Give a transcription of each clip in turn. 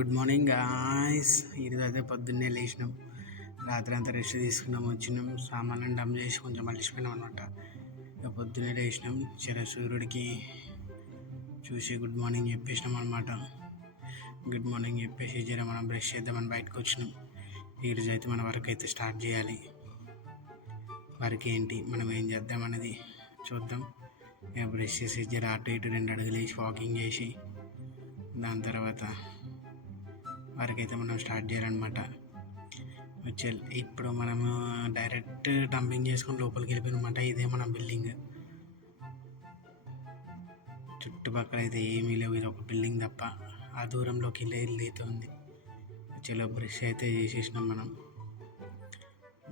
Good morning guys. ఈరోజు అయితే పొద్దున్నే లేచినాం, రాత్రి అంతా రెస్ట్ తీసుకున్నాం, వచ్చినాం, సామాన్లను డమ్ చేసి కొంచెం మలిచిపోయినాం అనమాట. ఇక పొద్దున్నే లేచినాం, సూర్యుడికి చూసి గుడ్ మార్నింగ్ చెప్పేసినాం అనమాట. గుడ్ మార్నింగ్ చెప్పేసి మనం బ్రష్ చేద్దామని బయటకు వచ్చినాం. ఈరోజు అయితే మన వర్క్ అయితే స్టార్ట్ చేయాలి. వర్క్ ఏంటి, మనం ఏం చేద్దాం అనేది చూద్దాం. ఇక బ్రష్ చేసి అటు ఇటు 2 అడుగులు వేసి వాకింగ్ చేసి దాని తర్వాత వర్క్ అయితే మనం స్టార్ట్ చేయాలన్నమాట. ఇప్పుడు మనము డైరెక్ట్ డంపింగ్ చేసుకొని లోపలికి వెళ్ళిపోయినమాట. ఇదే మన బిల్డింగ్, చుట్టుపక్కల అయితే ఏమీ లేవు, ఇది ఒక బిల్డింగ్ తప్ప. ఆ దూరంలోకి ఇల్లు అయితే ఉంది. బ్రష్ అయితే చేసేసినాం. మనం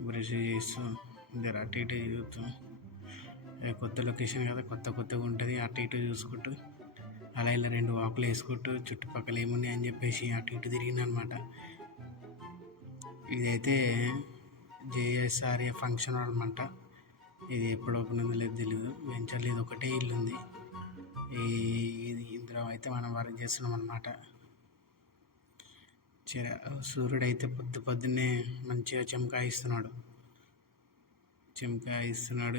బ్రష్ చేస్తూ అటు ఇటు చూస్తూ, కొత్త లొకేషన్ కదా, కొత్తగా ఉంటుంది. అటు ఇటు చూసుకుంటూ అలా ఇలా 2 వాకులు వేసుకుంటూ చుట్టుపక్కల ఏమున్నాయి అని చెప్పేసి అటు ఇటు తిరిగిన అనమాట. ఇదైతే జేఎస్ఆర్ఏ ఫంక్షన్ హాల్ అనమాట. ఇది ఎప్పుడు ఓపెన్ ఉందో లేదు తెలియదు. వెంచర్లు ఇది ఒకటే ఇల్లు ఉంది. ఇందులో అయితే మనం వర్క్ చేస్తున్నాం అనమాట. సూర్యుడు అయితే పొద్దున్నే మంచిగా చెమకాయిస్తున్నాడు.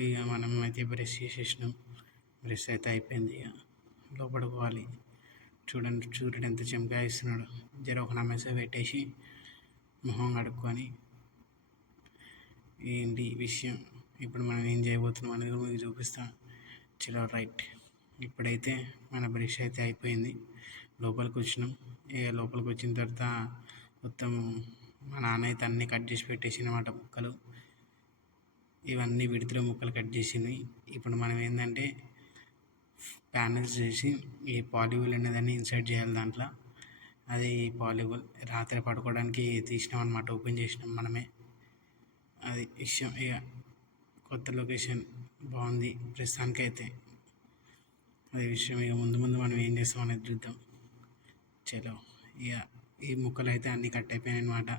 ఇక మనం అయితే బ్రష్ చేసేసినాం. బ్రష్ అయితే అయిపోయింది. ఇక లోపలికి పోవాలి. చూడండి సూర్యుడు ఎంత చెమకాయిస్తున్నాడు. ఒక నమ్మేసే పెట్టేసి మొహం కడుక్కొని ఏంటి విషయం, ఇప్పుడు మనం ఏం చేయబోతున్నాం అనేది కూడా మీకు చూపిస్తాను. రైట్. ఇప్పుడైతే మన బ్రష్ అయితే అయిపోయింది. లోపలికి వచ్చినాం. లోపలికి వచ్చిన తర్వాత మొత్తం మా నాన్న అయితే అన్నీ కట్ చేసి పెట్టేసినమాట ముక్కలు. ఇవన్నీ విడతలో ముక్కలు కట్ చేసింది. ఇప్పుడు మనం ఏంటంటే ప్యానల్స్ చేసి ఈ పాలీవుల్ అనేదాన్ని ఇన్సర్ట్ చేయాలి దాంట్లో. అది పాలీవుల్ రాత్రి పడుకోవడానికి తీసినాం అనమాట, ఓపెన్ చేసినాం మనమే. అది విషయం. ఇక కొత్త లొకేషన్ బాగుంది ప్రస్తుతానికి అయితే, అది విషయం. ఇక ముందు మనం ఏం చేస్తాం అనేది చూద్దాం. ఇక ఈ ముక్కలు అయితే అన్నీ కట్ అయిపోయాయి అనమాట.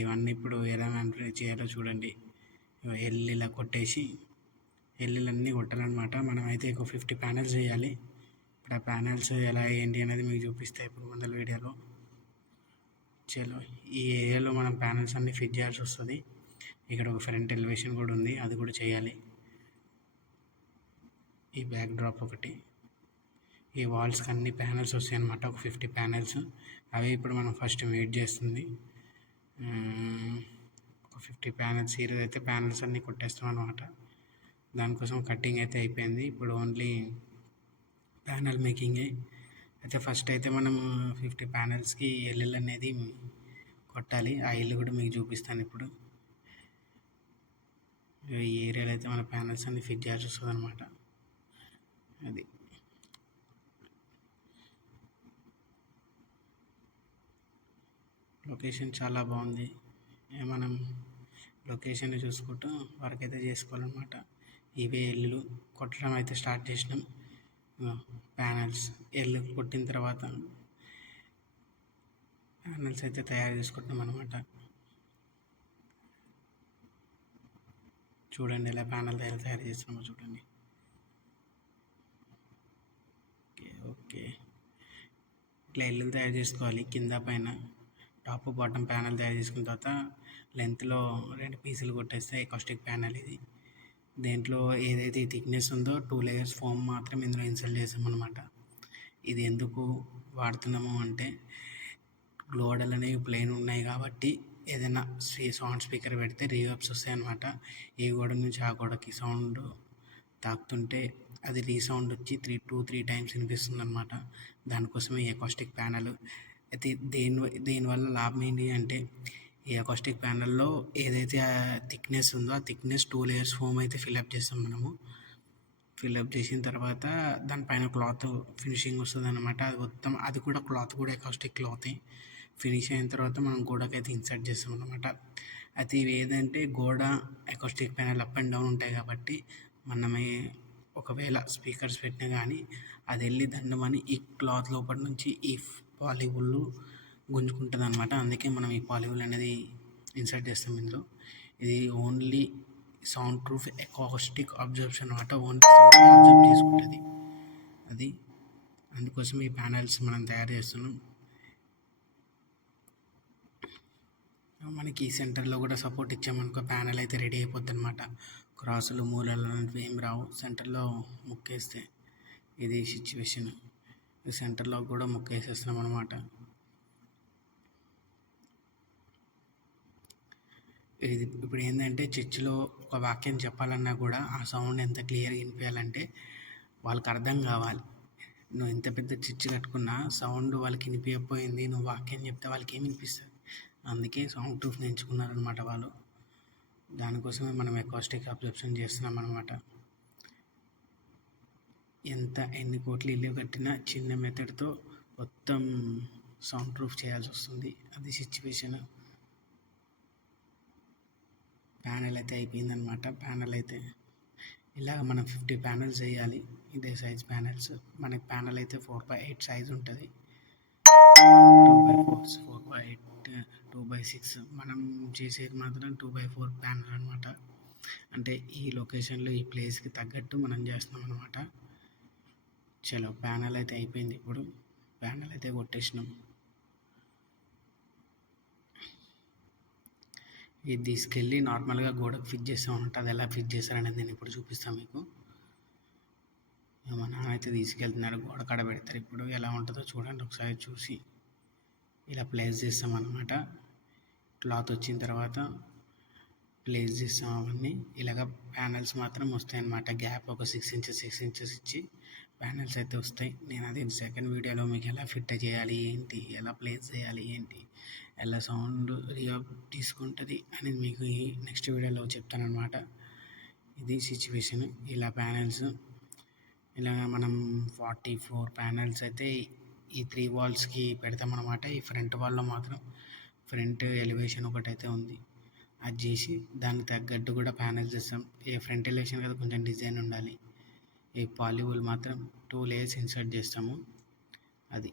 ఇవన్నీ ఇప్పుడు ఎలా మ్యానిపులేట్ చేయాలో చూడండి. ఇలా కొట్టేసి ఎల్లులన్నీ కొట్టాలన్నమాట. మనమైతే ఒక 50 ప్యానల్స్ చేయాలి. ఇప్పుడు ఆ ప్యానల్స్ ఎలా ఏంటి అనేది మీకు చూపిస్తాయి ఇప్పుడు ముందర వీడియోలో. ఈ ఏరియాలో మనం ప్యానల్స్ అన్నీ ఫిట్ చేయాల్సి వస్తుంది. ఇక్కడ ఒక ఫ్రంట్ ఎలివేషన్ కూడా ఉంది, అది కూడా చేయాలి. ఈ బ్యాక్ డ్రాప్ ఒకటి, ఈ వాల్స్కి అన్ని ప్యానల్స్ వస్తాయి అన్నమాట, ఒక 50 ప్యానల్స్. అవి ఇప్పుడు మనం ఫస్ట్ వెయిట్ చేస్తుంది. ఒక 50 ప్యానల్స్. ఈరోజు అయితే ప్యానల్స్ అన్నీ కొట్టేస్తాం అనమాట. దానికోసం కటింగ్ అయితే అయిపోయింది. ఇప్పుడు ఓన్లీ ప్యానల్ మేకింగే. అయితే ఫస్ట్ అయితే మనం 50 ప్యానల్స్కి ఎల్ఎల్ అనేది కొట్టాలి. ఆ ఇల్లు కూడా మీకు చూపిస్తాను ఇప్పుడు. ఈ ఏరియాలో అయితే మన ప్యానల్స్ అన్ని ఫిట్ చేయాల్సి వస్తుంది అనమాట. అది లొకేషన్ చాలా బాగుంది. మనం లొకేషన్ చూసుకుంటూ వర్క్ అయితే చేసుకోవాలన్నమాట. ఇవే ఎల్లు కొట్టడం అయితే స్టార్ట్ చేసినాం. ప్యానల్స్ ఎల్లు కొట్టిన తర్వాత ప్యానల్స్ అయితే తయారు చేసుకుంటున్నాం అనమాట. చూడండి ఎలా ప్యానల్ తయారు చేస్తున్నామో చూడండి. ఓకే ఇట్లా ఎల్లు తయారు చేసుకోవాలి. కింద పైన టాప్ బాటమ్ ప్యానల్ తయారు చేసుకున్న తర్వాత లెంత్లో 2 పీసులు కొట్టేస్తే ఎకాస్టిక్ ప్యానల్ ఇది. దేంట్లో ఏదైతే థిక్నెస్ ఉందో 2 లేయర్స్ ఫోమ్ మాత్రం ఇందులో ఇన్సర్ట్ చేసామన్నమాట. ఇది ఎందుకు వాడుతున్నాము అంటే గోడలు అనేవి ప్లెయిన్ ఉన్నాయి కాబట్టి ఏదైనా సౌండ్ స్పీకర్ పెడితే రీవర్బ్స్ వస్తాయి అన్నమాట. ఏ గోడ నుంచి ఆ గోడకి సౌండ్ తాకుతుంటే అది రీసౌండ్ వచ్చి 2-3 టైమ్స్ వినిపిస్తుంది అనమాట. దానికోసమే ఈ ఎకాస్టిక్ ప్యానల్. అయితే దీనివల్ల లాభం ఏంటి అంటే ఈ అకాస్టిక్ ప్యానల్లో ఏదైతే థిక్నెస్ ఉందో ఆ థిక్నెస్ 2 లేయర్స్ ఫోమ్ అయితే ఫిల్అప్ చేస్తాం మనము. ఫిల్అప్ చేసిన తర్వాత దానిపైన క్లాత్ ఫినిషింగ్ వస్తుంది అనమాట. అది కూడా క్లాత్ కూడా ఎకాస్టిక్ క్లాతే. ఫినిష్ అయిన తర్వాత మనం గోడకైతే ఇన్సర్ట్ చేస్తాం అనమాట. అయితే ఇవి ఏదంటే గోడ acoustic panel up and down ఉంటాయి కాబట్టి మనమే ఒకవేళ స్పీకర్స్ పెట్టినా కానీ అది వెళ్ళి దండమని ఈ క్లాత్ లోపల నుంచి ఈ పాలీవుల్ గుంజుకుంటుంది అనమాట. అందుకే మనం ఈ పాలీవుల్ అనేది ఇన్సర్ట్ చేస్తాం ఇందులో. ఇది only sound proof acoustic absorption అనమాట. ఓన్లీ సౌండ్ అబ్జర్వ్ చేసుకుంటుంది అది. అందుకోసం ఈ ప్యానల్స్ మనం తయారు చేస్తున్నాం. మనకి ఈ సెంటర్లో కూడా సపోర్ట్ ఇచ్చామనుకో ప్యానెల్ అయితే రెడీ అయిపోద్ది అనమాట. క్రాసులు మూలలు అలాంటివి ఏం రావు సెంటర్లో ముక్కేస్తే. ఇది సిచ్యువేషన్. ఈ సెంటర్లో కూడా ముక్కేసేస్తున్నాం అనమాట. ఇది ఇప్పుడు ఏంటంటే చర్చిలో ఒక వాక్యం చెప్పాలన్నా కూడా ఆ సౌండ్ ఎంత క్లియర్గా వినిపించాలంటే వాళ్ళకి అర్థం కావాలి. నువ్వు ఎంత పెద్ద చర్చి కట్టుకున్నా సౌండ్ వాళ్ళకి వినిపించకపోయింది నువ్వు వాక్యం చెప్తే వాళ్ళకి ఏమి వినిపిస్తుంది. అందుకే సౌండ్ ప్రూఫ్ ఎంచుకున్నారనమాట వాళ్ళు. దానికోసమే మనం అకౌస్టిక్ అబ్జర్ప్షన్ చేస్తున్నాం అనమాట. ఎన్ని కోట్లు ఇల్లు కట్టినా చిన్న మెథడ్తో మొత్తం సౌండ్ ప్రూఫ్ చేయాల్సి వస్తుంది. అది సిచ్యువేషన్. ప్యానెల్ అయితే అయిపోయిందనమాట. ప్యానెల్ అయితే ఇలాగ మనం 50 ప్యానెల్స్ వేయాలి. ఇదే సైజ్ ప్యానెల్స్. మనకి ప్యానెల్ అయితే 4x8 సైజ్ ఉంటుంది. 2x4, 4x8, 2x6. మనం చేసేది మాత్రం 2x4 ప్యానెల్ అనమాట. అంటే ఈ లొకేషన్లో ఈ ప్లేస్కి తగ్గట్టు మనం చేస్తున్నాం అనమాట. చలో ప్యానెల్ అయితే అయిపోయింది. ఇప్పుడు ప్యానెల్ అయితే కొట్టేసినాం. ఇది తీసుకెళ్ళి నార్మల్గా గోడకు ఫిట్ చేస్తామన్నమాట. అది ఎలా ఫిట్ చేస్తారనేది నేను ఇప్పుడు చూపిస్తాను మీకు. మా నాన్న అయితే తీసుకెళ్తున్నాడు, గోడ కాడ పెడతారు. ఇప్పుడు ఎలా ఉంటుందో చూడండి ఒకసారి. చూసి ఇలా ప్లేస్ చేస్తామన్నమాట. క్లాత్ వచ్చిన తర్వాత ప్లేస్ చేస్తాం అవన్నీ. ఇలాగ ప్యానెల్స్ మాత్రం వస్తాయి అన్నమాట. గ్యాప్ ఒక 6 ఇంచెస్ ఇచ్చి ప్యానెల్స్ అయితే వస్తాయి. నేను అది సెకండ్ వీడియోలో మీకు ఎలా ఫిట్ చేయాలి ఏంటి, ఎలా ప్లేస్ చేయాలి ఏంటి, ఎలా సౌండ్ రియాబ్ తీసుకుంటుంది అనేది మీకు ఈ నెక్స్ట్ వీడియోలో చెప్తానమాట. ఇది సిచ్యువేషన్. ఇలా ప్యానెల్స్ ఇలా మనం 44 ప్యానెల్స్ అయితే ఈ 3 వాల్స్కి పెడతామన్నమాట. ఈ ఫ్రంట్ వాల్లో మాత్రం ఫ్రంట్ ఎలివేషన్ ఒకటైతే ఉంది, అది చేసి దానికి తగ్గట్టు కూడా ప్యానెల్స్ ఇస్తాం. ఏ ఫ్రంట్ ఎలివేషన్ కదా కొంచెం డిజైన్ ఉండాలి. ఈ పాలీవుల్ మాత్రం 2 లేయర్స్ ఇన్సర్ట్ చేస్తాము. అది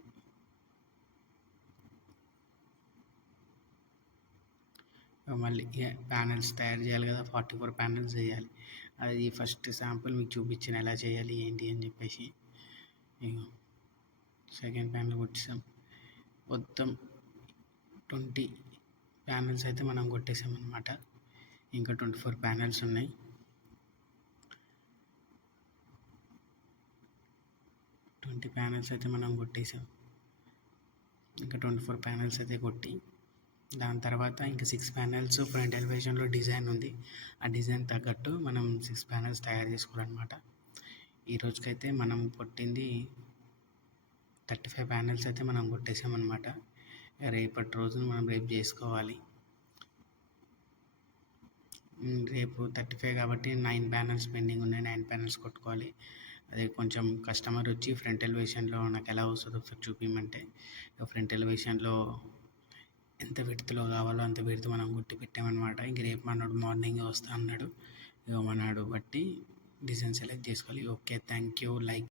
మళ్ళీ ప్యానెల్స్ తయారు చేయాలి కదా, 44 ప్యానెల్స్ చేయాలి. అది ఫస్ట్ శాంపుల్ మీకు చూపించిన ఎలా చేయాలి ఏంటి అని చెప్పేసి. సెకండ్ ప్యానెల్ కొట్టేసాం. మొత్తం 20 ప్యానెల్స్ అయితే మనం కొట్టేసాం అన్నమాట. ఇంకా 24 ప్యానెల్స్ ఉన్నాయి. ప్యానెల్స్ అయితే మనం కొట్టేసాం. ఇంకా 24 ప్యానెల్స్ అయితే కొట్టి దాని తర్వాత ఇంకా 6 ప్యానెల్స్ ఫ్రంట్ ఎలివేషన్లో డిజైన్ ఉంది. ఆ డిజైన్ తగ్గట్టు మనం 6 ప్యానెల్స్ తయారు చేసుకోవాలన్నమాట. ఈ రోజుకైతే మనం కొట్టింది 35 ప్యానెల్స్ అయితే మనం కొట్టేసామన్నమాట. రేపటి రోజున మనం రేపు చేసుకోవాలి. రేపు 35 కాబట్టి 9 ప్యానెల్స్ పెండింగ్ ఉన్నాయి. 9 ప్యానెల్స్ కొట్టుకోవాలి. అదే కొంచెం కస్టమర్ వచ్చి ఫ్రంట్ ఎలివేషన్లో నాకు ఎలా వస్తుందో ఒకసారి చూపించమంటే ఫ్రంట్ ఎలివేషన్లో ఎంత విడతలో కావాలో అంత విడత మనం గుట్టి పెట్టామన్నమాట. ఇంక రేపు మనోడు మార్నింగ్ వస్తా అన్నాడు. ఇక మనోడు బట్టి డిజైన్ సెలెక్ట్ చేసుకోవాలి. Okay, thank you. లైక్